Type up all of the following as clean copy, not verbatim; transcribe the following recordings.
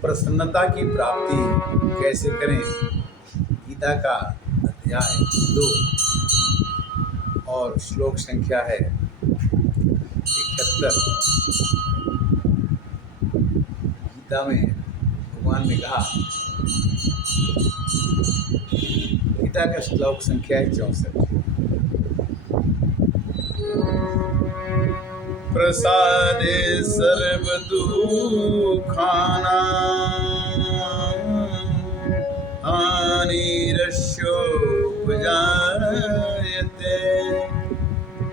प्रसन्नता की प्राप्ति कैसे करें, गीता का अध्याय 2 और श्लोक संख्या है 71। गीता में भगवान ने कहा, गीता का श्लोक संख्या है 64। प्रसादे सर्वदुःखानां हानिरस्योपजायते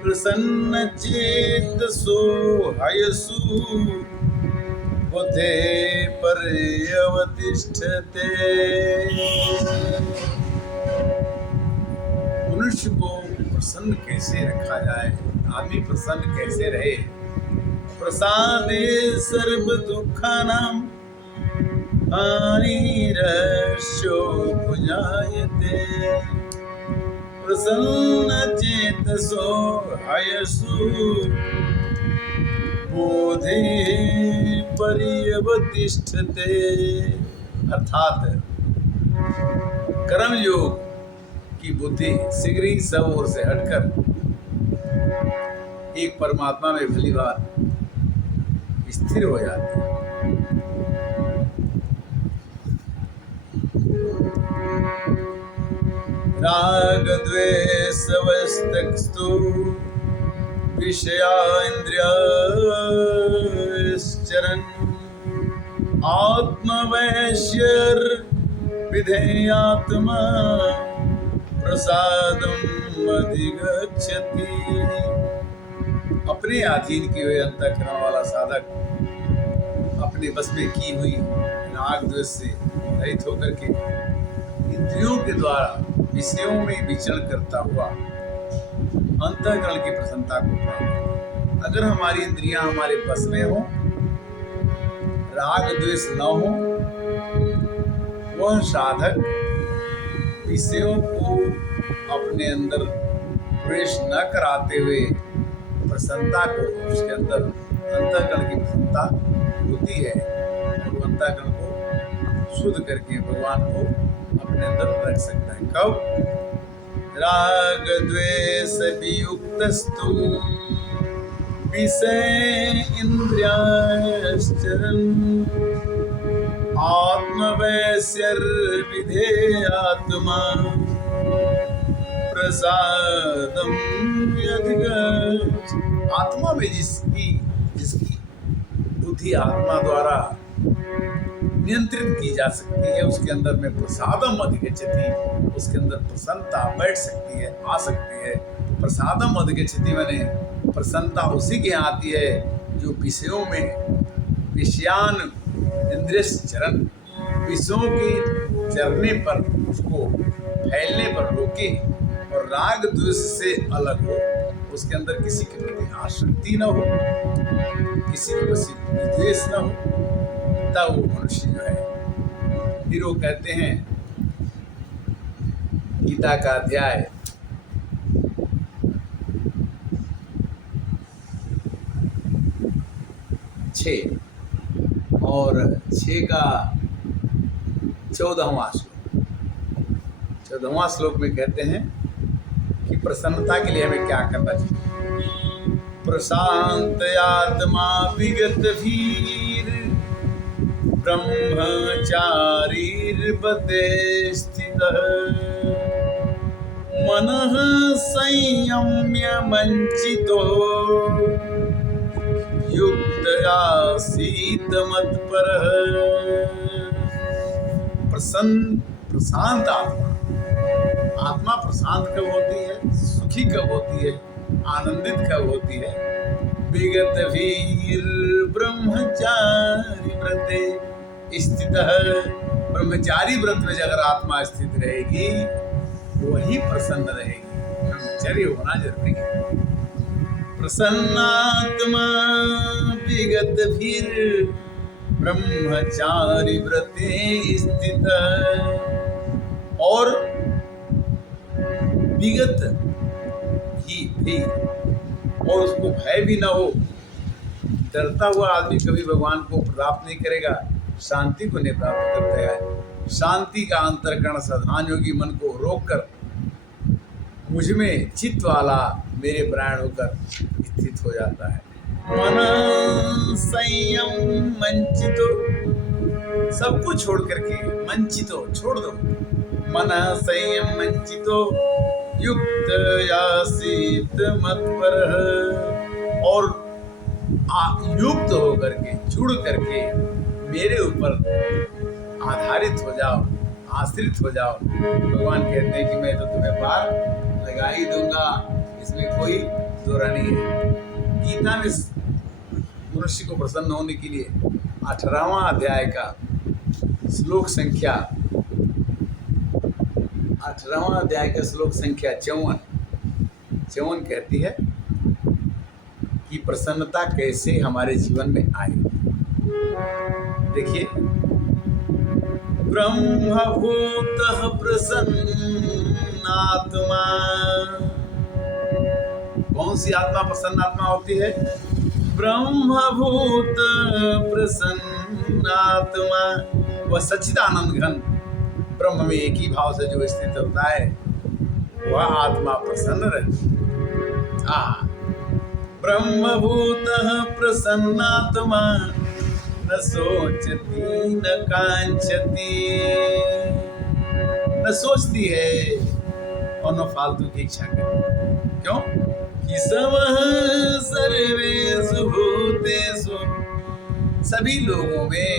प्रसन्नचेतसो ह्यसु बुद्धे पर्यवतिष्ठते। मनुष्य को प्रसन्न कैसे रखा जाए, आदमी प्रसन्न कैसे रहे। प्रसादे सर्व दुःखानां हानिरस्योपजायते प्रसन्नचेतसो ह्यसु बुद्धि पर्यवतिष्ठते। अर्थात कर्म योग की बुद्धि शीघ्र ही सब ओर से हटकर एक परमात्मा में भली बात स्थिर हो जाती है। राग द्वेष वस्तस्तु विषया इंद्रियश्चरन् आत्मवैश्यर विधेयात्मा प्रसादम अधिगच्छति। अपने अधीन किए हुए अंतःकरण वाला साधक अपने बस में की हुई राग द्वेष से रहित होकर के इंद्रियों के द्वारा विषयों में विचरण करता हुआ अंतःकरण की प्रसन्नता को प्राप्त। अगर हमारी इंद्रियां हमारे बस में हो, राग द्वेष न हो, वह साधक विषयों को अपने अंदर प्रवेश न कराते हुए प्रसन्नता को, उसके अंदर अंतःकरण की प्रसन्नता होती है और अंतःकरण को शुद्ध करके भगवान को अपने अंदर रख सकता है। कब? राग द्वेष वियुक्तस्तु विषय इंद्रियश्चरन् आत्मवैश्यर विधेयात्मा प्रसादम अधिगच्छति। आत्मा में जिसकी बुद्धि आत्मा द्वारा नियंत्रित की जा सकती है, उसके अंदर में प्रसादम अधिगच्छति, उसके अंदर प्रसन्नता बैठ सकती है, आ सकती है। प्रसादम अधिगच्छति माने प्रसन्नता उसी के यहाँ आती है जो विषयों में विषयान इंद्रिय चरण, विषयों के चरने पर, उसको फैलने पर रोके और राग द्वेष से अलग हो, उसके अंदर किसी के प्रति आसक्ति न हो, किसी के प्रति द्वेष न हो, तब वो मनुष्य जो है। फिर वो कहते हैं, गीता का अध्याय 6 और 6 का 14वां श्लोक। 14वां श्लोक में कहते हैं कि प्रसन्नता के लिए हमें क्या करना चाहिए। प्रशांत आत्मा विगत वीर ब्रह्मचारीर्पदे स्थितः मनः संयम्य मंचितो युक्त आसीत मत्परः। प्रशांत आत्मा प्रशांत कब होती है, सुखी कब होती है, आनंदित कब होती है। विगत वीर ब्रह्मचारी व्रते स्थितः। ब्रह्मचारी व्रत में अगर आत्मा स्थित रहेगी वही प्रसन्न रहेगी। ब्रह्मचर्य होना जरूरी है। प्रसन्नात्मा विगत वीर ब्रह्मचारी व्रते स्थितः। और विगत भी और उसको भय भी ना हो। डरता हुआ आदमी कभी भगवान को प्राप्त नहीं करेगा। शांति को नहीं प्राप्त करते हैं। शांति का अंतरकरण साधन योगी मन को रोककर मुझ में चित्त वाला मेरे प्राण होकर स्थित हो जाता है। मन संयम मंचितो, सब कुछ छोड़ करके मंचितो छोड़ दो। मन संयम मंचितो युक्त यासीत मत पर, और युक्त होकर के जुड़ करके मेरे ऊपर आधारित हो जाओ, आश्रित हो जाओ। भगवान कहते हैं कि मैं तो तुम्हें पार लगा ही दूंगा, इसमें कोई दोहरा नहीं है। गीता में मनुष्य को प्रसन्न होने के लिए 18वां अध्याय का श्लोक संख्या 18वां अध्याय का श्लोक संख्या 54 कहती है कि प्रसन्नता कैसे हमारे जीवन में आए। देखिए, ब्रह्मभूतः प्रसन्नात्मा, कौन सी आत्मा प्रसन्न आत्मा होती है? ब्रह्मभूत प्रसन्नात्मा, वह सच्चिदानंद घन ब्रह्म में एक ही भाव से जो स्थित होता है वह आत्मा प्रसन्न रहती है। ब्रह्मभूतः प्रसन्नात्मा न सोचती न कांक्षती, न सोचती है और न फालतू की इच्छा करती। क्यों? कि समः सर्वेषु भूतेषु, सभी लोगों में,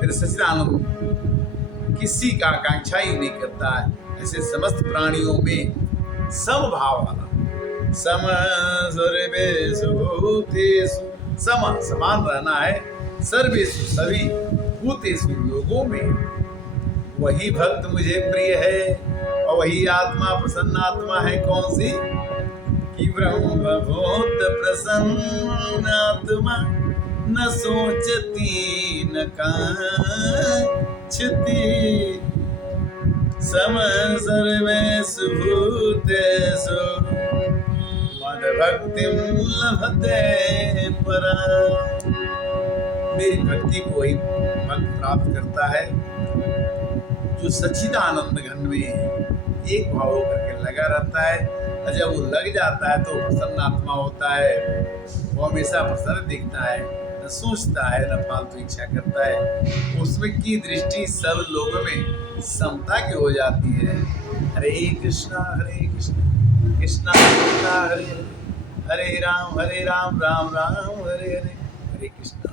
फिर सच्चिदानंद किसी का आकांक्षा ही नहीं करता है। ऐसे समस्त प्राणियों में समभाव वाला, सम सर्वेषु भूतेषु, समान रहना है, सर्वेषु सभी, भूतेषु लोगों में, वही भक्त मुझे प्रिय है और वही आत्मा प्रसन्न आत्मा है। कौन सी? कि ब्रह्मभूत प्रसन्न आत्मा न सोचती न कांक्षती, सम सर्वेषु भूतेषु मद भक्तिं लभते परा। मेरी भक्ति को वही भक्त प्राप्त करता है जो सच्चिदानंद घन में एक भाव होकर के लगा रहता है। और जब वो लग जाता है तो प्रसन्न आत्मा होता है, वो हमेशा प्रसन्न दिखता है, न सोचता है न फालतू इच्छा करता है। उसमें की दृष्टि सब लोगों में समता की हो जाती है। हरे कृष्णा कृष्णा कृष्णा हरे हरे, हरे राम राम राम हरे हरे, हरे कृष्णा।